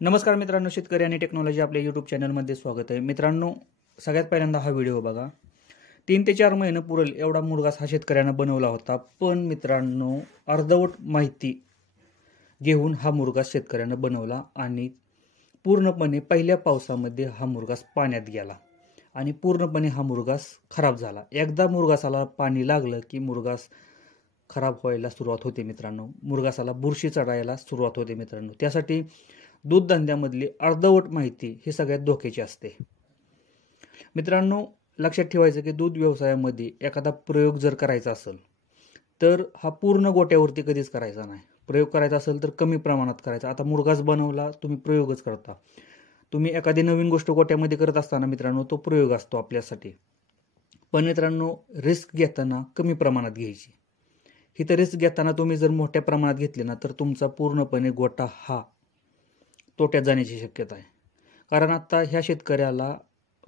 नमस्कार मित्रांनो, शेतकरी आणि टेक्नॉलॉजी आपल्या यूट्यूब चॅनलमध्ये स्वागत आहे. मित्रांनो, सगळ्यात पहिल्यांदा हा व्हिडिओ बघा. 3 ते 4 महिने पुरेल एवढा मुरघास हा शेतकऱ्यानं बनवला होता. पण मित्रांनो, अर्धवट माहिती घेऊन हा मुरघास शेतकऱ्यानं बनवला आणि पूर्णपणे पहिल्या पावसामध्ये हा मुरघास पाण्यात गेला आणि पूर्णपणे हा मुरघास खराब झाला. एकदा मुरघासाला पाणी लागलं की मुरघास खराब व्हायला सुरुवात होते मित्रांनो. मुरघासाला बुरशी चढायला सुरुवात होते मित्रांनो. त्यासाठी दूध धंद्यामधली अर्धवट माहिती ही सगळ्यात धोक्याची असते. मित्रांनो, लक्षात ठेवायचं की दूध व्यवसायामध्ये एखादा प्रयोग जर करायचा असेल तर हा पूर्ण गोट्यावरती कधीच करायचा नाही. प्रयोग करायचा असेल तर कमी प्रमाणात करायचा. आता मुरघास बनवला, तुम्ही प्रयोगच करता. तुम्ही एखादी नवीन गोष्ट गोट्यामध्ये करत असताना मित्रांनो तो प्रयोग असतो आपल्यासाठी. पण मित्रांनो, रिस्क घेताना कमी प्रमाणात घ्यायची. ही तर रिस्क घेताना तुम्ही जर मोठ्या प्रमाणात घेतली ना तर तुमचा पूर्णपणे गोटा हा तोट्यात जाण्याची शक्यता आहे. कारण आता ह्या शेतकऱ्याला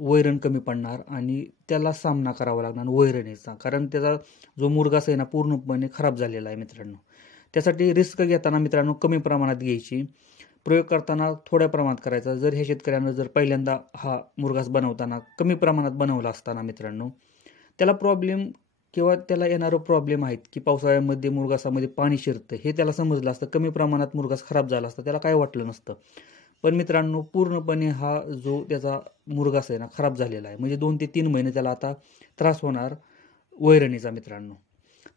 वैरण कमी पडणार आणि त्याला सामना करावा लागणार वैरणीचा. कारण त्याचा जो मुरघास आहे ना पूर्णपणे खराब झालेला आहे मित्रांनो. त्यासाठी रिस्क घेताना मित्रांनो कमी प्रमाणात घ्यायची. प्रयोग करताना थोड्या प्रमाणात करायचा. जर ह्या शेतकऱ्यानं जर पहिल्यांदा हा मुरघास बनवताना कमी प्रमाणात बनवला असताना मित्रांनो, त्याला प्रॉब्लेम किंवा त्याला येणारं प्रॉब्लेम आहेत की पावसाळ्यामध्ये मुरघासामध्ये पाणी शिरतं हे त्याला समजलं असतं. कमी प्रमाणात मुरघास खराब झाला असता, त्याला काय वाटलं नसतं. पण मित्रांनो, पूर्णपणे हा जो त्याचा मुरघास आहे ना खराब झालेला आहे. म्हणजे 2 ते 3 महिने त्याला आता त्रास होणार वैरणीचा मित्रांनो.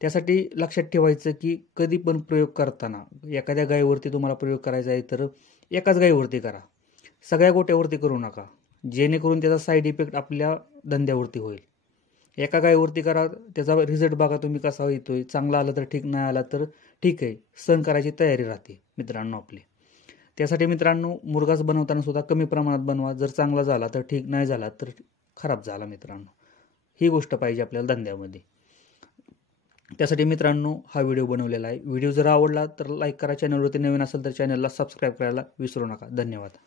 त्यासाठी लक्षात ठेवायचं की कधी पण प्रयोग करताना एखाद्या गायीवरती तुम्हाला प्रयोग करायचा आहे तर एकाच गायीवरती करा. सगळ्या गोट्यावरती करू नका, जेणेकरून त्याचा साईड इफेक्ट आपल्या धंद्यावरती होईल. एका गायीवरती करा, त्याचा रिझल्ट बघा तुम्ही कसा येतोय. चांगला आला तर ठीक, नाही आला तर ठीक आहे, सहन करायची तयारी राहते मित्रांनो आपली. त्यासाठी मित्रांनो, मुरघास बनवताना सुद्धा कमी प्रमाणात बनवा. जर चांगला झाला तर ठीक, नाही झाला तर खराब झाला मित्रांनो. ही गोष्ट पाहिजे आपल्याला धंद्यामध्ये. त्यासाठी मित्रांनो हा व्हिडिओ बनवलेला आहे. व्हिडिओ जर आवडला तर लाईक करा. चॅनलवरती नवीन असेल तर चॅनलला सबस्क्राईब करायला विसरू नका. धन्यवाद.